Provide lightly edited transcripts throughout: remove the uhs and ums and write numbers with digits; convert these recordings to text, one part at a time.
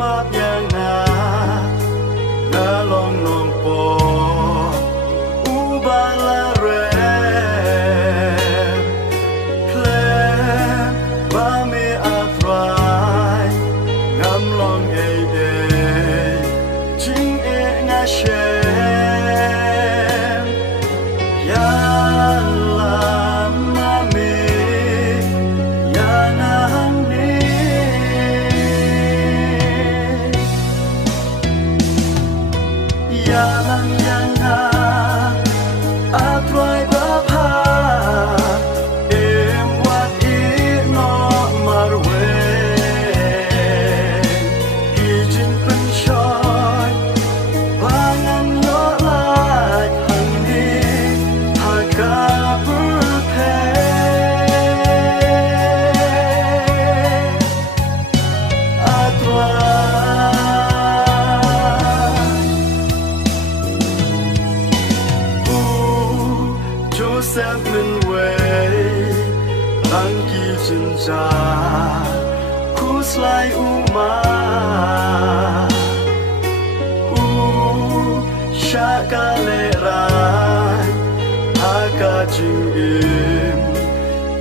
Lam Ia Nga ngalong nompo ubala rem klem bami atrai ngam long ching nga shem ya lam mami ya nang ni ya Lam Ia Nga atrai bapa em wat I no marwe kijin pen shoy pangan lo lak hang ni haka purpe atrai Joseph min way lang ki jin ja kus lai uma shaka le rai aka jing im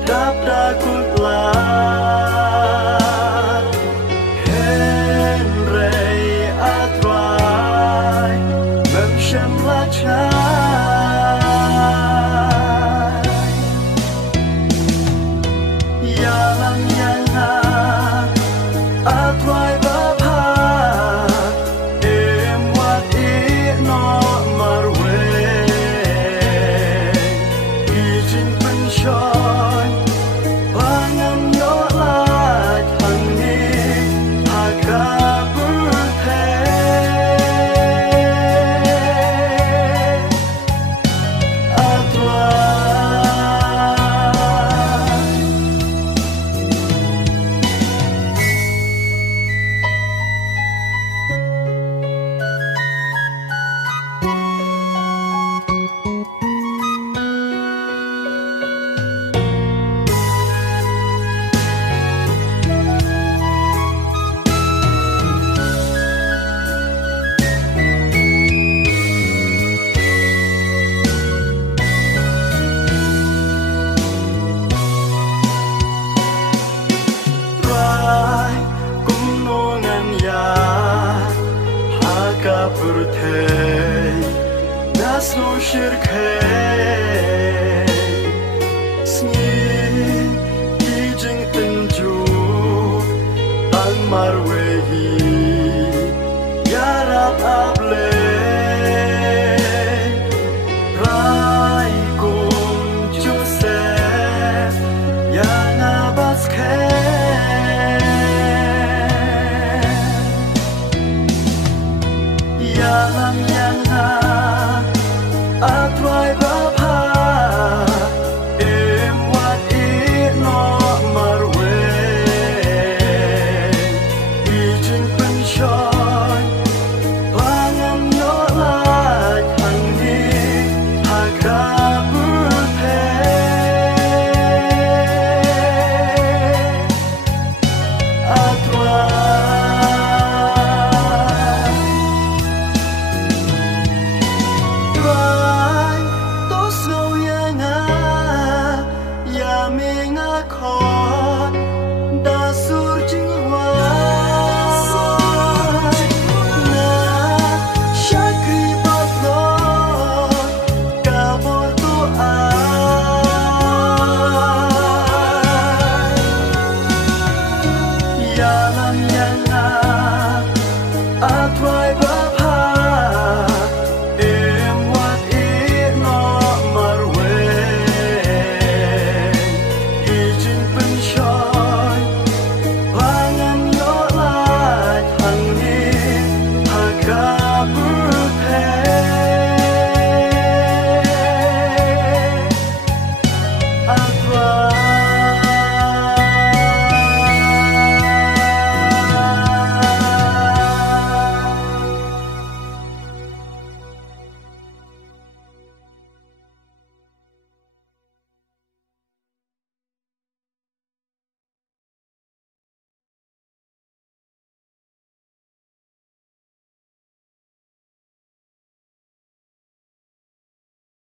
dap da kut la Henry atrai mem shem la cha ya Lam Ia Nga atrai bapa em wat I no marwe kijin pen shoy pangan yo lak hang ni haka purpe atrai Kapurtei nasno shirkei sni kijing tenju ang marwehi yarap able rai kum Joseph yang abaske ya Lam Ia Nga atrai bapa em wat I no marwe kijin